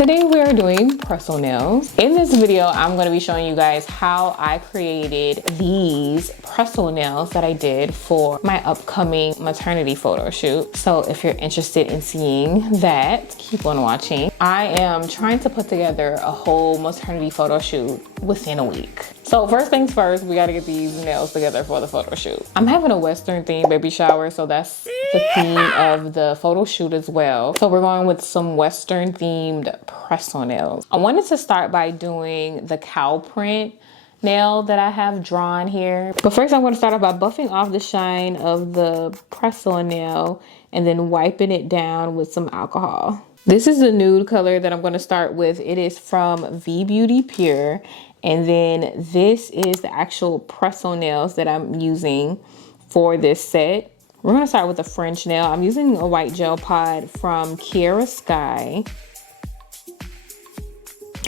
Today we are doing press-on nails. In this video, I'm going to be showing you guys how I created these press-on nails that I did for my upcoming maternity photo shoot. So if you're interested in seeing that, keep on watching. I am trying to put together a whole maternity photo shoot within a week. So first things first, we got to get these nails together for the photo shoot. I'm having a Western themed baby shower, so that's the theme of the photo shoot as well. So we're going with some Western themed press-on nails. I wanted to start by doing the cow print nail that I have drawn here. But first I'm going to start off by buffing off the shine of the press-on nail and then wiping it down with some alcohol. This is the nude color that I'm going to start with. It is from V Beauty Pure. And then this is the actual press-on nails that I'm using for this set. We're going to start with a French nail. I'm using a white gel pod from Kiara Sky.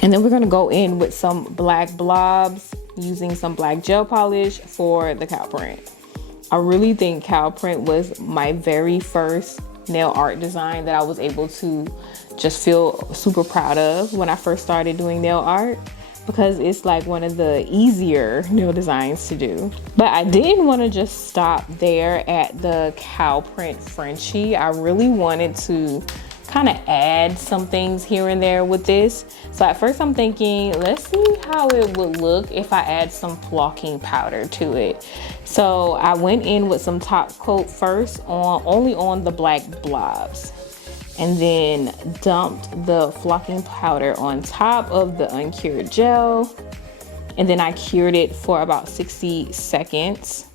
And then we're going to go in with some black blobs using some black gel polish for the cow print. I really think cow print was my very first nail art design that I was able to just feel super proud of when I first started doing nail art, because it's like one of the easier nail designs to do. But I didn't want to just stop there at the cow print Frenchie. I really wanted to kind of add some things here and there with this. So at first I'm thinking, let's see how it would look if I add some flocking powder to it. So I went in with some top coat first only on the black blobs, and then dumped the flocking powder on top of the uncured gel. And then I cured it for about 60 seconds,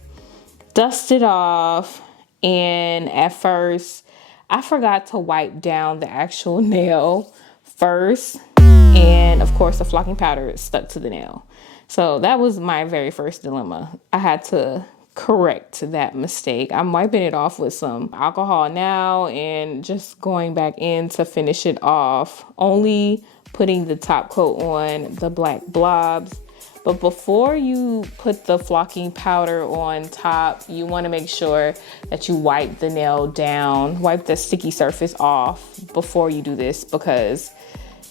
dusted off, and at first I forgot to wipe down the actual nail first. And of course the flocking powder stuck to the nail. So that was my very first dilemma. I had to correct that mistake. I'm wiping it off with some alcohol now and just going back in to finish it off, only putting the top coat on the black blobs. But before you put the flocking powder on top, you want to make sure that you wipe the nail down, wipe the sticky surface off before you do this, because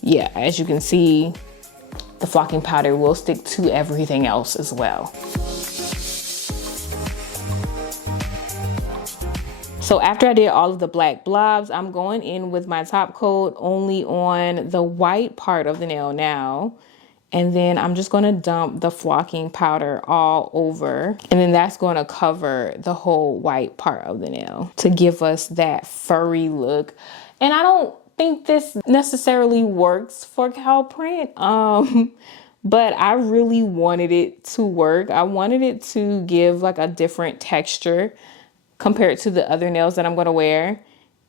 yeah, as you can see, the flocking powder will stick to everything else as well. So after I did all of the black blobs, I'm going in with my top coat only on the white part of the nail now. And then I'm just going to dump the flocking powder all over. And then that's going to cover the whole white part of the nail to give us that furry look. And I don't think this necessarily works for cow print. But I really wanted it to work. I wanted it to give like a different texture compared to the other nails that I'm going to wear.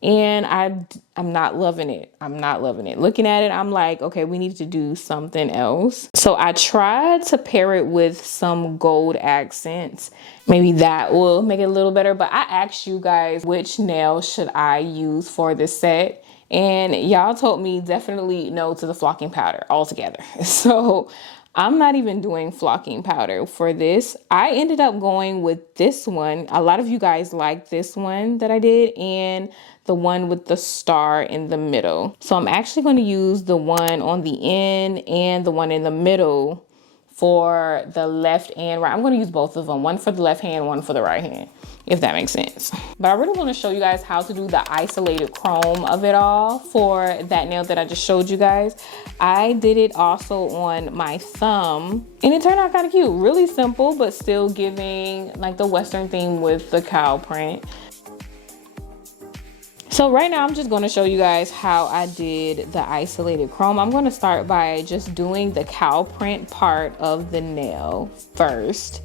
And I'm not loving it. I'm not loving it. Looking at it, I'm like, okay, we need to do something else. So I tried to pair it with some gold accents. Maybe that will make it a little better. But I asked you guys which nail should I use for this set. And y'all told me definitely no to the flocking powder altogether. So I'm not even doing flocking powder for this. I ended up going with this one. A lot of you guys like this one that I did, and the one with the star in the middle. So I'm actually going to use the one on the end and the one in the middle for the left and right. I'm going to use both of them, one for the left hand, one for the right hand, if that makes sense. But I really want to show you guys how to do the isolated chrome of it all for that nail that I just showed you guys. I did it also on my thumb and it turned out kind of cute. Really simple, but still giving like the Western theme with the cow print. So right now I'm just going to show you guys how I did the isolated chrome. I'm going to start by just doing the cow print part of the nail first.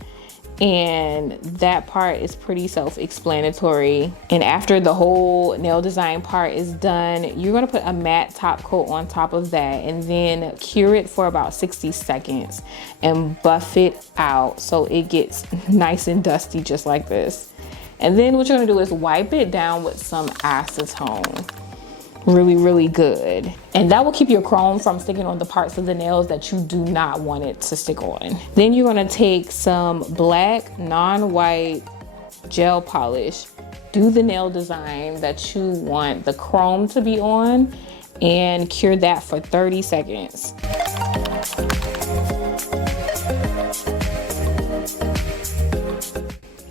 And that part is pretty self-explanatory. And after the whole nail design part is done, you're going to put a matte top coat on top of that and then cure it for about 60 seconds and buff it out so it gets nice and dusty just like this. And then what you're going to do is wipe it down with some acetone. Really good. And that will keep your chrome from sticking on the parts of the nails that you do not want it to stick on. Then you're going to take some black non-white gel polish, do the nail design that you want the chrome to be on, and cure that for 30 seconds.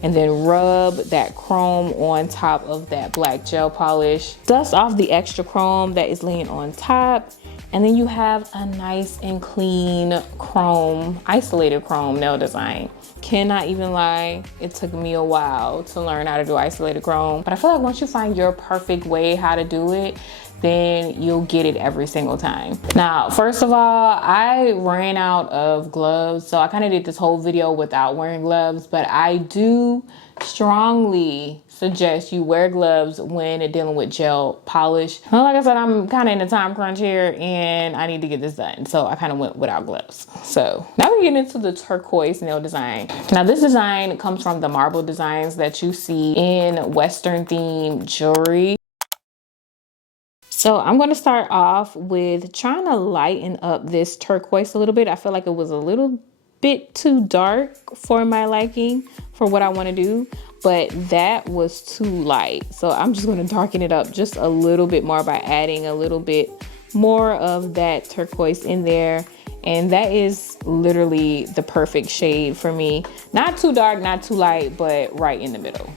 And then rub that chrome on top of that black gel polish. Dust off the extra chrome that is laying on top. And then you have a nice and clean chrome, isolated chrome nail design. Cannot even lie, it took me a while to learn how to do isolated chrome. But I feel like once you find your perfect way how to do it, then you'll get it every single time. Now, first of all, I ran out of gloves, so I kind of did this whole video without wearing gloves, but I do strongly suggest you wear gloves when dealing with gel polish. Well, like I said, I'm kind of in a time crunch here and I need to get this done, so I kind of went without gloves. So now we get into the turquoise nail design. Now this design comes from the marble designs that you see in Western themed jewelry. So I'm going to start off with trying to lighten up this turquoise a little bit. I feel like it was a little bit too dark for my liking for what I want to do, but that was too light. So I'm just going to darken it up just a little bit more by adding a little bit more of that turquoise in there. And that is literally the perfect shade for me. Not too dark, not too light, but right in the middle.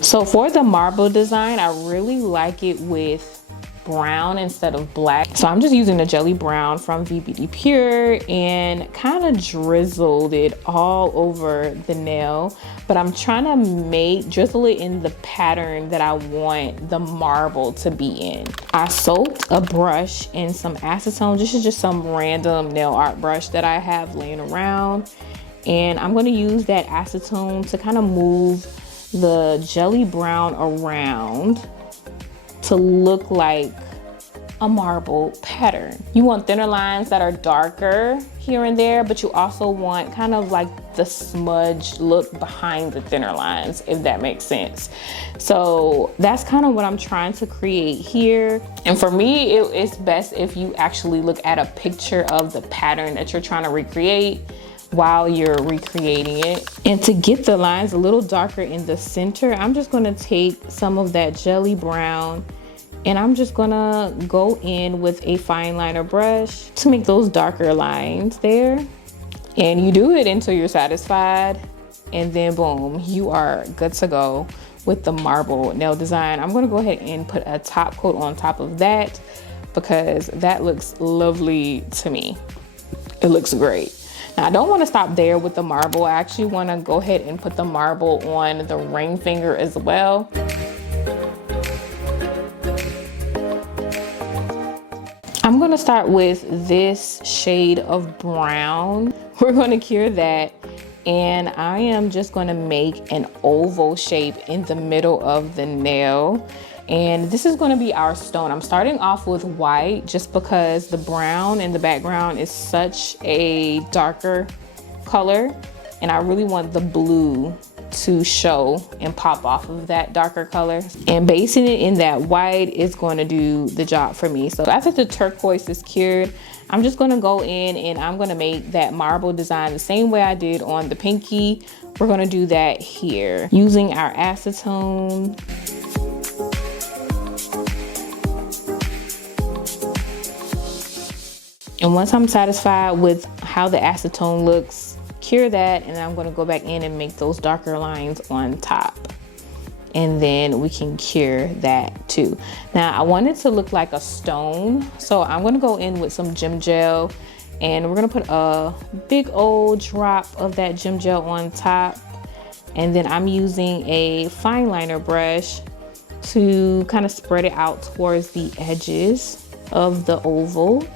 So for the marble design, I really like it with brown instead of black. So I'm just using the jelly brown from VBD Pure and kind of drizzled it all over the nail, but I'm trying to drizzle it in the pattern that I want the marble to be in. I soaked a brush in some acetone. This is just some random nail art brush that I have laying around, and I'm going to use that acetone to kind of move the jelly brown around to look like a marble pattern. You want thinner lines that are darker here and there, but you also want kind of like the smudge look behind the thinner lines, if that makes sense. So that's kind of what I'm trying to create here. And for me, it's best if you actually look at a picture of the pattern that you're trying to recreate while you're recreating it. And to get the lines a little darker in the center, I'm just gonna take some of that jelly brown and I'm just gonna go in with a fine liner brush to make those darker lines there. And you do it until you're satisfied, and then boom, you are good to go with the marble nail design. I'm gonna go ahead and put a top coat on top of that because that looks lovely to me. It looks great. Now I don't want to stop there with the marble. I actually want to go ahead and put the marble on the ring finger as well. I'm going to start with this shade of brown. We're going to cure that, and I am just going to make an oval shape in the middle of the nail. And this is going to be our stone. I'm starting off with white just because the brown in the background is such a darker color, and I really want the blue to show and pop off of that darker color. And basing it in that white is going to do the job for me. So after the turquoise is cured, I'm just going to go in and I'm going to make that marble design the same way I did on the pinky. We're going to do that here using our acetone. And once I'm satisfied with how the acetone looks, cure that, and I'm going to go back in and make those darker lines on top. And then we can cure that too. Now I want it to look like a stone, so I'm going to go in with some gem gel, and we're going to put a big old drop of that gem gel on top. And then I'm using a fine liner brush to kind of spread it out towards the edges of the oval.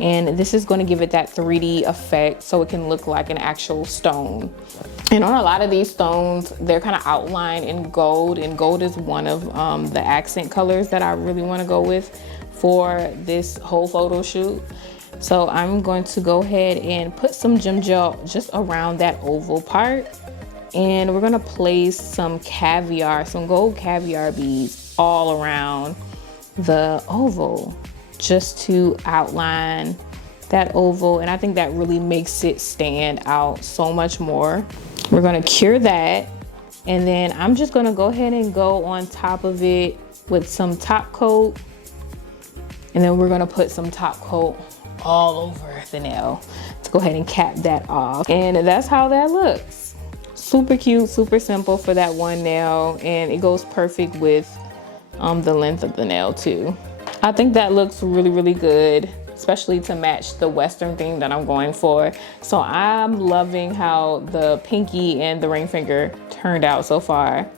And this is going to give it that 3D effect so it can look like an actual stone. And on a lot of these stones, they're kind of outlined in gold, and gold is one of the accent colors that I really want to go with for this whole photo shoot. So I'm going to go ahead and put some gem gel just around that oval part, and we're going to place some caviar, some gold caviar beads all around the oval, just to outline that oval. And I think that really makes it stand out so much more. We're gonna cure that, and then I'm just gonna go ahead and go on top of it with some top coat And then we're gonna put some top coat all over the nail to go ahead and cap that off. And that's how that looks. Super cute, super simple for that one nail, and it goes perfect with the length of the nail too. I think that looks really, really good, especially to match the Western theme that I'm going for. So I'm loving how the pinky and the ring finger turned out so far.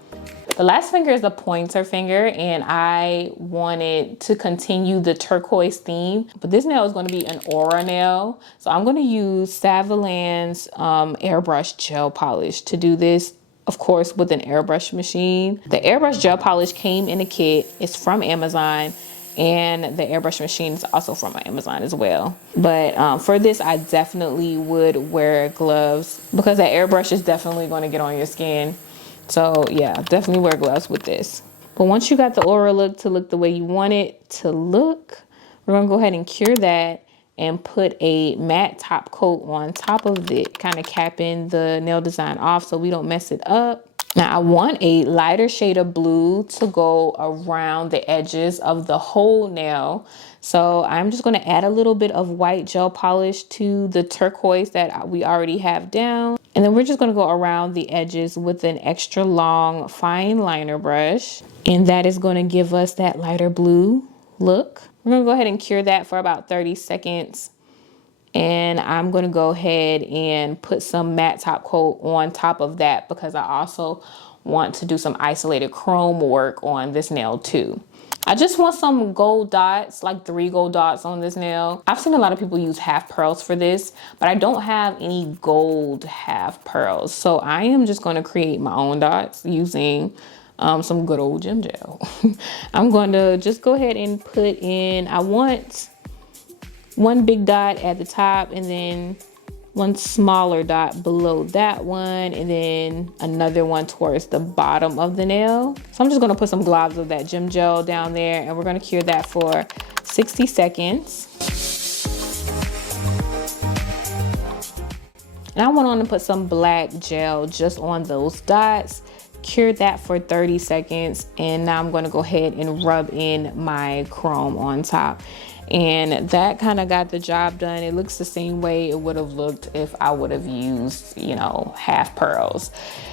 The last finger is the pointer finger, and I wanted to continue the turquoise theme, but this nail is going to be an aura nail. So I'm going to use Savalan's airbrush gel polish to do this, of course, with an airbrush machine. The airbrush gel polish came in a kit. It's from Amazon, and the airbrush machine is also from Amazon as well. But for this, I definitely would wear gloves because that airbrush is definitely going to get on your skin. So yeah, definitely wear gloves with this. But once you got the aura look to look the way you want it to look, we're gonna go ahead and cure that and put a matte top coat on top of it, kind of capping the nail design off so we don't mess it up. Now I want a lighter shade of blue to go around the edges of the whole nail. So I'm just gonna add a little bit of white gel polish to the turquoise that we already have down. And then we're just gonna go around the edges with an extra long fine liner brush. And that is gonna give us that lighter blue look. We're gonna go ahead and cure that for about 30 seconds. And I'm gonna go ahead and put some matte top coat on top of that because I also want to do some isolated chrome work on this nail too. I just want some gold dots, like 3 gold dots on this nail. I've seen a lot of people use half pearls for this, but I don't have any gold half pearls. So I am just gonna create my own dots using some good old gem gel. I'm going to just go ahead and put in, I want 1 big dot at the top and then 1 smaller dot below that one, and then another one towards the bottom of the nail. So I'm just gonna put some globs of that gem gel down there, and we're gonna cure that for 60 seconds. And I went on to put some black gel just on those dots, cure that for 30 seconds, and now I'm gonna go ahead and rub in my chrome on top. And that kind of got the job done. It looks the same way it would have looked if I would have used, you know, half pearls.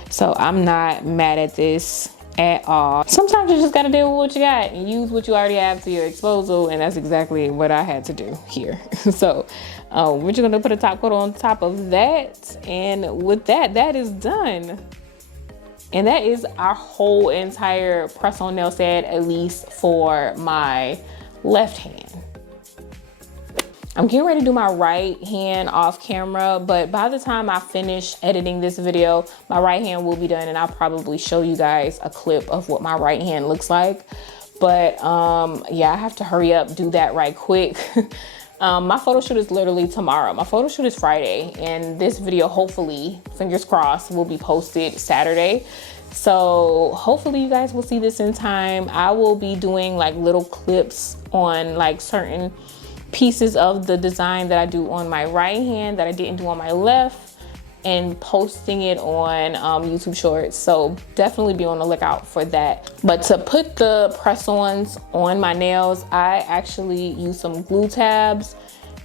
So I'm not mad at this at all. Sometimes you just gotta deal with what you got and use what you already have to your disposal, and that's exactly what I had to do here. So we're just gonna put a top coat on top of that, and with that, that is done. And that is our whole entire press-on nail set, at least for my left hand. I'm getting ready to do my right hand off camera, but by the time I finish editing this video, my right hand will be done, and I'll probably show you guys a clip of what my right hand looks like. But yeah, I have to hurry up, do that right quick. My photo shoot is literally tomorrow. My photo shoot is Friday, and this video, hopefully, fingers crossed, will be posted Saturday. So hopefully you guys will see this in time. I will be doing like little clips on like certain pieces of the design that I do on my right hand that I didn't do on my left, and posting it on YouTube Shorts. So definitely be on the lookout for that. But to put the press-ons on my nails, I actually used some glue tabs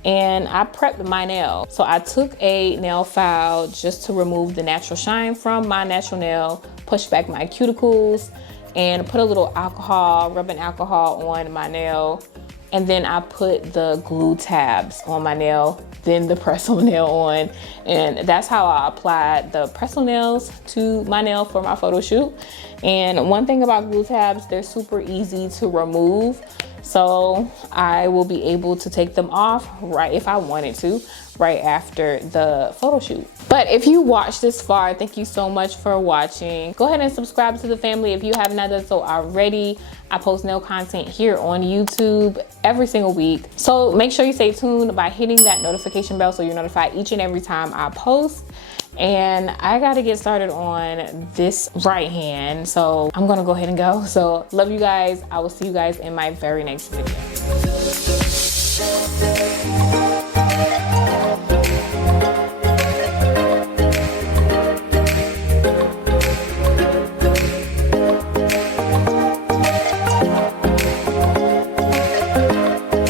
and I prepped my nail. So I took a nail file just to remove the natural shine from my natural nail, push back my cuticles, and put a little alcohol, rubbing alcohol on my nail. And then I put the glue tabs on my nail, then the press-on nail on. And that's how I applied the press-on nails to my nail for my photo shoot. And one thing about glue tabs, they're super easy to remove. So I will be able to take them off right if I wanted to, right after the photo shoot. But if you watched this far, thank you so much for watching. Go ahead and subscribe to the family if you have not done so already. I post nail content here on YouTube every single week. So make sure you stay tuned by hitting that notification bell so you're notified each and every time I post. And I gotta get started on this right hand, so I'm gonna go ahead and go. So love you guys. I will see you guys in my very next video.